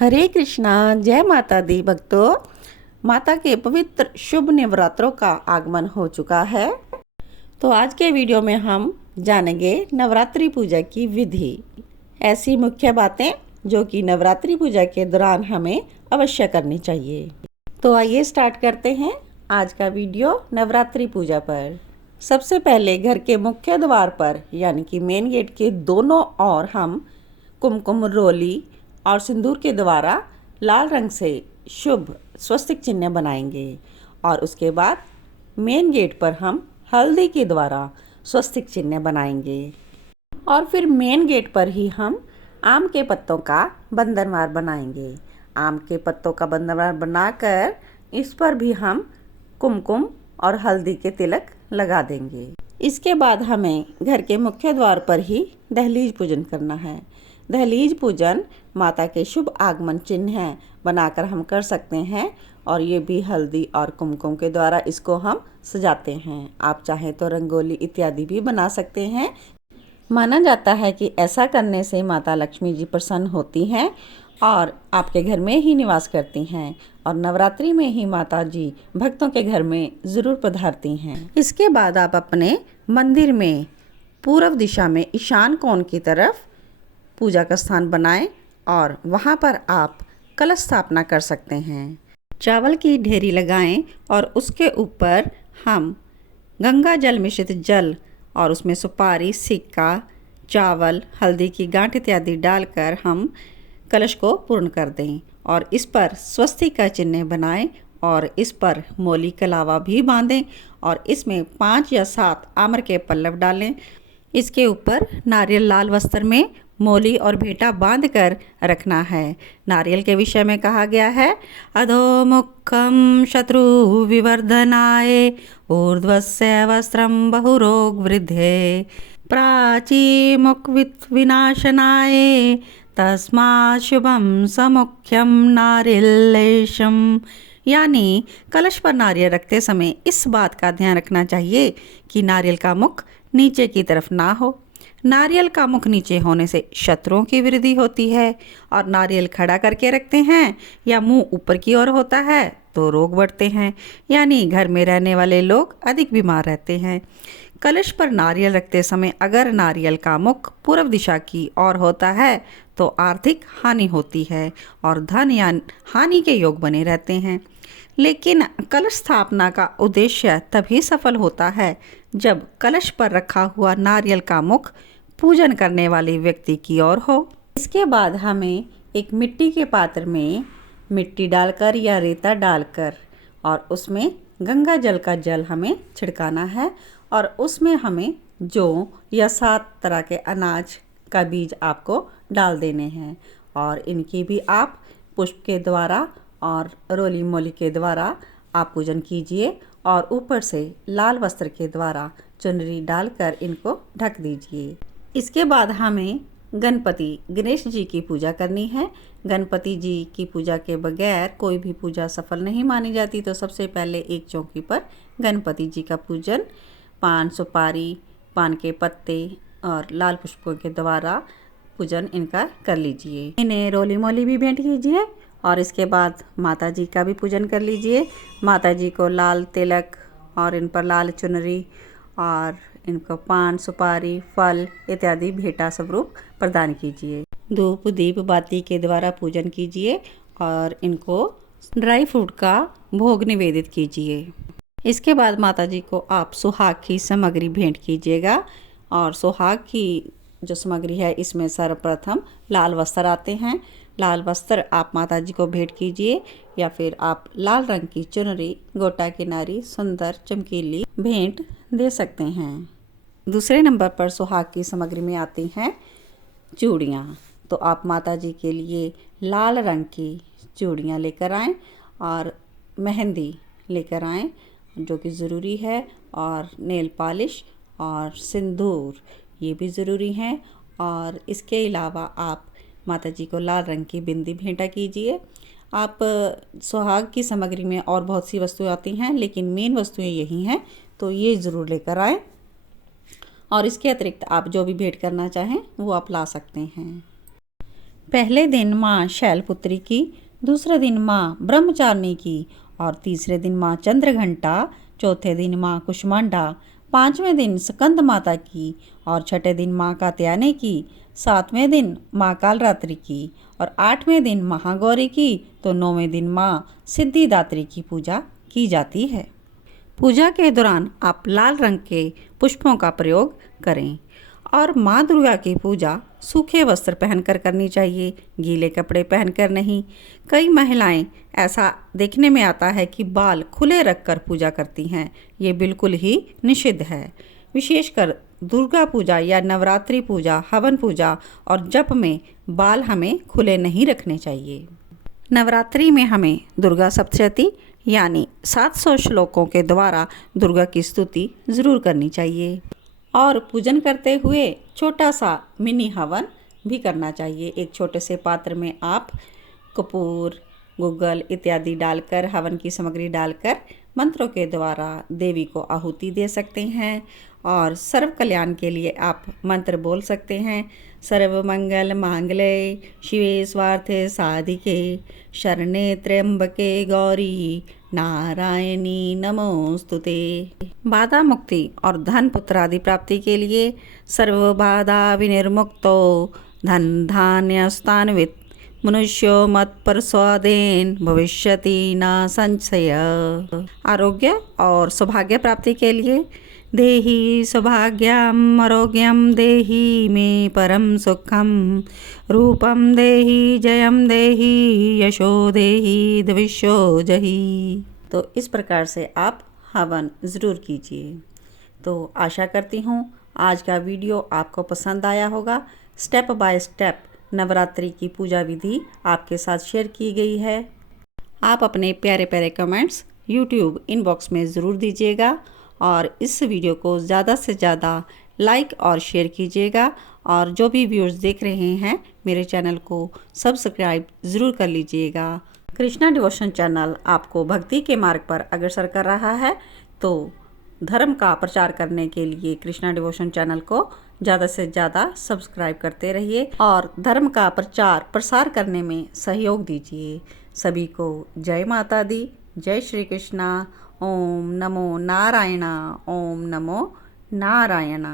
हरे कृष्णा। जय माता दी भक्तों। माता के पवित्र शुभ नवरात्रों का आगमन हो चुका है। तो आज के वीडियो में हम जानेंगे नवरात्रि पूजा की विधि, ऐसी मुख्य बातें जो कि नवरात्रि पूजा के दौरान हमें अवश्य करनी चाहिए। तो आइए स्टार्ट करते हैं आज का वीडियो नवरात्रि पूजा पर। सबसे पहले घर के मुख्य द्वार पर यानी कि मेन गेट के दोनों ओर हम कुमकुम, रोली और सिंदूर के द्वारा लाल रंग से शुभ स्वस्तिक चिन्ह बनाएंगे और उसके बाद मेन गेट पर हम हल्दी के द्वारा स्वस्तिक चिन्ह बनाएंगे और फिर मेन गेट पर ही हम आम के पत्तों का बंधनवार बनाएंगे। आम के पत्तों का बंधनवार बनाकर इस पर भी हम कुमकुम और हल्दी के तिलक लगा देंगे। इसके बाद हमें घर के मुख्य द्वार पर ही दहलीज पूजन करना है। दहलीज पूजन माता के शुभ आगमन चिन्ह बनाकर हम कर सकते हैं और ये भी हल्दी और कुमकुम के द्वारा इसको हम सजाते हैं। आप चाहें तो रंगोली इत्यादि भी बना सकते हैं। माना जाता है कि ऐसा करने से माता लक्ष्मी जी प्रसन्न होती हैं और आपके घर में ही निवास करती हैं और नवरात्रि में ही माता जी भक्तों के घर में ज़रूर पधारती हैं। इसके बाद आप अपने मंदिर में पूर्व दिशा में ईशान कोण की तरफ पूजा का स्थान बनाएं और वहां पर आप कलश स्थापना कर सकते हैं। चावल की ढेरी लगाएं और उसके ऊपर हम गंगा जल मिश्रित जल और उसमें सुपारी, सिक्का, चावल, हल्दी की गांठ इत्यादि डालकर हम कलश को पूर्ण कर दें और इस पर स्वस्तिक का चिन्ह बनाएं और इस पर मोली कलावा भी बांधें और इसमें 5 या 7 आम्र के पल्लव डालें। इसके ऊपर नारियल लाल वस्त्र में मोली और भेंटा बांध कर रखना है। नारियल के विषय में कहा गया है, अधोमुखम शत्रु विवर्धनाय ऊर्ध्वस्य वस्त्रम बहुरोग वृद्धे प्राची मुख विनाशनाय तस्मात् शुभम समुख्यम नारियलेशम। यानी कलश पर नारियल रखते समय इस बात का ध्यान रखना चाहिए कि नारियल का मुख नीचे की तरफ ना हो। नारियल का मुख नीचे होने से शत्रुओं की वृद्धि होती है और नारियल खड़ा करके रखते हैं या मुंह ऊपर की ओर होता है तो रोग बढ़ते हैं, यानी घर में रहने वाले लोग अधिक बीमार रहते हैं। कलश पर नारियल रखते समय अगर नारियल का मुख पूर्व दिशा की ओर होता है तो आर्थिक हानि होती है और धन या हानि के योग बने रहते हैं। लेकिन कलश स्थापना का उद्देश्य तभी सफल होता है जब कलश पर रखा हुआ नारियल का मुख पूजन करने वाले व्यक्ति की ओर हो। इसके बाद हमें एक मिट्टी के पात्र में मिट्टी डालकर या रेता डालकर और उसमें गंगा जल का जल हमें छिड़काना है और उसमें हमें जौ या 7 तरह के अनाज का बीज आपको डाल देने हैं और इनकी भी आप पुष्प के द्वारा और रोली मोली के द्वारा आप पूजन कीजिए और ऊपर से लाल वस्त्र के द्वारा चुनरी डालकर इनको ढक दीजिए। इसके बाद हमें गणपति गणेश जी की पूजा करनी है। गणपति जी की पूजा के बगैर कोई भी पूजा सफल नहीं मानी जाती। तो सबसे पहले एक चौकी पर गणपति जी का पूजन पान, सुपारी, पान के पत्ते और लाल पुष्पों के द्वारा पूजन इनका कर लीजिए। इन्हें रोली मोली भी भेंट कीजिए और इसके बाद माता जी का भी पूजन कर लीजिए। माता जी को लाल तिलक और इन पर लाल चुनरी और इनको पान, सुपारी, फल इत्यादि भेंटा स्वरूप प्रदान कीजिए। धूप दीप बाती के द्वारा पूजन कीजिए और इनको ड्राई फ्रूट का भोग निवेदित कीजिए। इसके बाद माता जी को आप सुहाग की सामग्री भेंट कीजिएगा और सुहाग की जो सामग्री है इसमें सर्वप्रथम लाल वस्त्र आते हैं। लाल वस्त्र आप माता जी को भेंट कीजिए या फिर आप लाल रंग की चुनरी गोटा किनारी सुंदर चमकीली भेंट दे सकते हैं। दूसरे नंबर पर सुहाग की सामग्री में आती हैं चूड़ियाँ। तो आप माता जी के लिए लाल रंग की चूड़ियाँ लेकर आएँ और मेहंदी लेकर आएँ जो कि ज़रूरी है और नेल पॉलिश और सिंदूर ये भी ज़रूरी हैं। और इसके अलावा आप माता जी को लाल रंग की बिंदी भेंटा कीजिए। आप सुहाग की सामग्री में और बहुत सी वस्तुएं आती हैं लेकिन मेन वस्तुएं यही हैं, तो ये ज़रूर लेकर आएँ और इसके अतिरिक्त आप जो भी भेंट करना चाहें वो आप ला सकते हैं। पहले दिन माँ शैलपुत्री की, दूसरे दिन माँ ब्रह्मचारिणी की और तीसरे दिन माँ चंद्रघंटा, चौथे दिन माँ कुष्मांडा, पांचवें दिन स्कंद माता की और छठे दिन माँ कात्यायनी की, सातवें दिन माँ कालरात्रि की और आठवें दिन महागौरी की, तो नौवें दिन माँ सिद्धिदात्री की पूजा की जाती है। पूजा के दौरान आप लाल रंग के पुष्पों का प्रयोग करें और माँ दुर्गा की पूजा सूखे वस्त्र पहनकर करनी चाहिए, गीले कपड़े पहनकर नहीं। कई महिलाएं ऐसा देखने में आता है कि बाल खुले रखकर पूजा करती हैं, ये बिल्कुल ही निषिद्ध है। विशेषकर दुर्गा पूजा या नवरात्रि पूजा, हवन पूजा और जप में बाल हमें खुले नहीं रखने चाहिए। नवरात्रि में हमें दुर्गा सप्तशती यानी 700 श्लोकों के द्वारा दुर्गा की स्तुति ज़रूर करनी चाहिए और पूजन करते हुए छोटा सा मिनी हवन भी करना चाहिए। एक छोटे से पात्र में आप कपूर, गुग्गल इत्यादि डालकर, हवन की सामग्री डालकर मंत्रों के द्वारा देवी को आहुति दे सकते हैं और सर्व कल्याण के लिए आप मंत्र बोल सकते हैं। सर्वमंगल मांगल्ये शिवे स्वार्थे साधिके शरणे त्र्यंबके गौरी नारायणी नमोस्तुते। बाधा मुक्ति और धन पुत्र आदि प्राप्ति के लिए सर्व बाधा विनिर्मुक्तो धन धान्य स्थानवित मनुष्यो मत परस्वादेन भविष्यति न संशय। आरोग्य और सौभाग्य प्राप्ति के लिए देहि सौभाग्यम आरोग्यम देहि मे परम सुखम रूपम देहि जयम देहि यशो देहि द्विषो जहि। तो इस प्रकार से आप हवन ज़रूर कीजिए। तो आशा करती हूँ आज का वीडियो आपको पसंद आया होगा। स्टेप बाय स्टेप नवरात्रि की पूजा विधि आपके साथ शेयर की गई है। आप अपने प्यारे प्यारे कमेंट्स YouTube इनबॉक्स में ज़रूर दीजिएगा और इस वीडियो को ज़्यादा से ज़्यादा लाइक और शेयर कीजिएगा और जो भी व्यूअर्स देख रहे हैं मेरे चैनल को सब्सक्राइब ज़रूर कर लीजिएगा। कृष्णा डिवोशन चैनल आपको भक्ति के मार्ग पर अग्रसर कर रहा है, तो धर्म का प्रचार करने के लिए कृष्णा डिवोशन चैनल को ज़्यादा से ज़्यादा सब्सक्राइब करते रहिए और धर्म का प्रचार प्रसार करने में सहयोग दीजिए। सभी को जय माता दी, जय श्री कृष्णा। ओम नमो नारायणा, ओम नमो नारायणा।